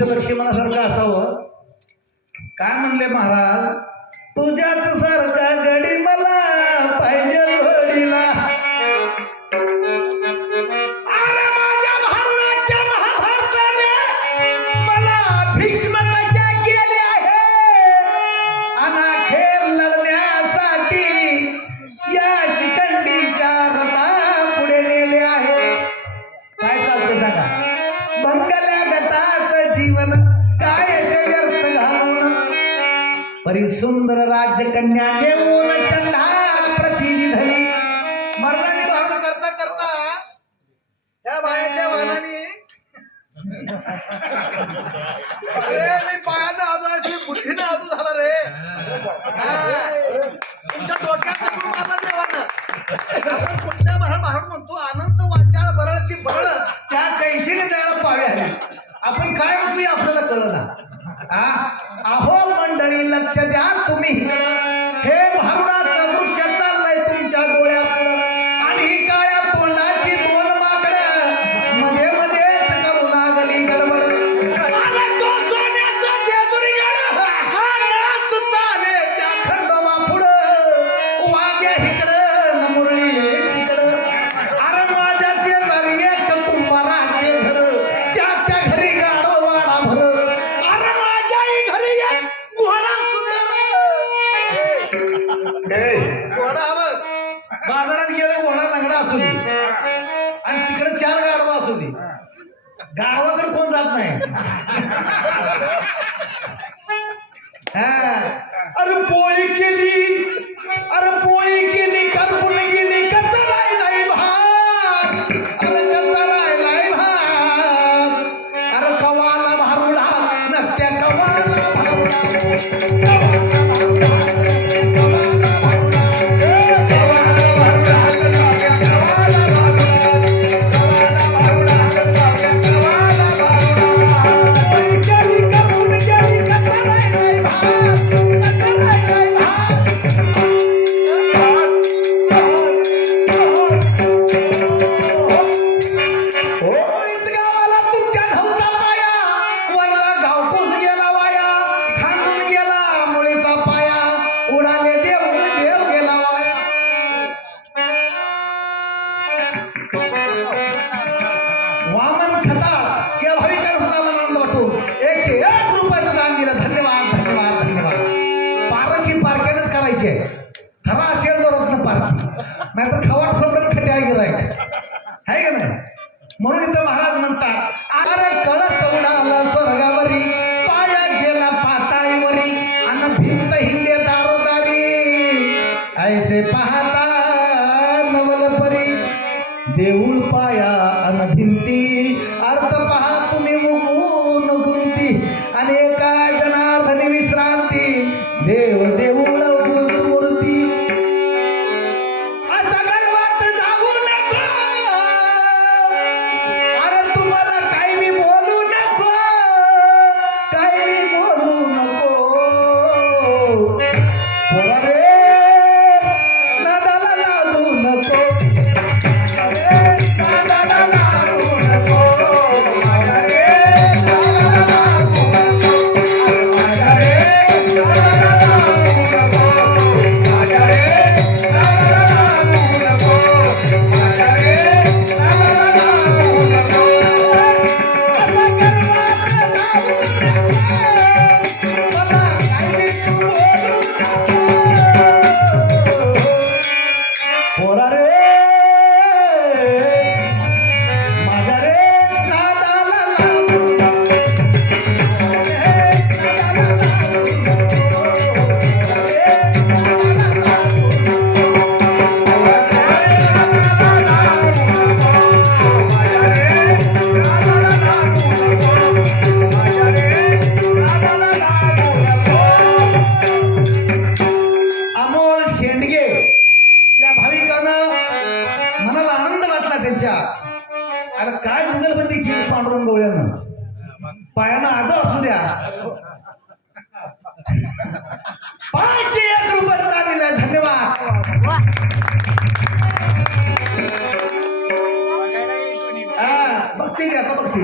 आयुष्य लक्ष्मणासारखं असावं. काय म्हणले महाराज, तुझ्याच सारखा गडी मला पाहिजे घडीला. अरे माझ्या भारुडाच्या महाभारताने मला भीष्म कशा केले आहे, अनाखेर लढण्यासाठी या शिखंडीच्या रथा पुढे नेले आहे. काय चालते सांगा, बंगल्या गटात जीवन काय ते व्यर्थ घालून, परी सुंदर राजकन्या नेऊन चंडाळ प्रतिनिधी. मर्दानी भावना करता करता त्या बायाच्या वाहनाने अरे मी पायानं आजू अशी बुद्धीनं आजू झाला रे. तुमच्या डोक्यात मारला देवानं. आपण कुठल्या महाराज म्हणतो अनंत वाचाळ बरळची बरळ त्या कैशीने त्याला पाव्या. आपण काय म्हणतोय आपल्याला कळलं. अहो मंडळी लक्ष द्या तुम्ही इकडं. हे भारुडाचं दृश्य चाललंय तुमच्या डोळ्यापुढं, आणि ही काळ्या तोंडाची दोन माकड्या मध्ये मध्येच करू लागली गडबड. अरे तो सोन्याचा जेजुरी गड हा नाच चाले त्या खंडोबा पुढं, वाग्या इकडं न मुरळी तिकडं. अरे माझ्या शेजारी एक कुंभाराचे घर, त्याच्या घरी गाडो वाडा भर. अरे माझ्याही घरी एक घोडा सुंदर. घोडा बघ, बाजारात गेलं घोडा लंगडा असू दे, आणि तिकडे 4 गाडवा असू दे, गावाकडे कोण जात नाही. हा. अरे पोळी केली, अरे पोळी केली, करपून गेली, कच्चा राहिलाय भात, अरे कच्चा राहिलाय भात. अरे कवाला भारुडा नसत्या कवाला वामन खताळ या भाविकांना आनंद वाटून 101 रुपयाचं दान दिलं. धन्यवाद धन्यवाद धन्यवाद. पारखी पारख्यानंच करायची आहे. खरा असेल तर रत्न पारखी, नाहीतर खवाट प्रॉब्लेम खट्या गेलाय आहे का नाही. म्हणून इथं महाराज म्हणतात, अरे कळत उडाला स्वर्गावरी, पाया गेला पाताळीवरी, आणि भिंत हिंडे दारोदारी. ऐसे पाहता नवलपरी, देऊळ पाया अन भिंती, अर्थ पहा तुम्ही मुकून गुंती, अनेका जनार्दनी विश्रांती, देव देऊळ मूर्ती. असा गर्वात जाऊ नको, अरे तुम्हाला काही मी बोलू नको, काही मी बोलू नको. बोला रे, नादाला लागू नको. अरे काय जुगलबंदी केली पांडुरंग गोळ्यानं, पायानं आग असू द्या. 501 रुपयाचं दान दिलंय. धन्यवाद. बघते आता बघते.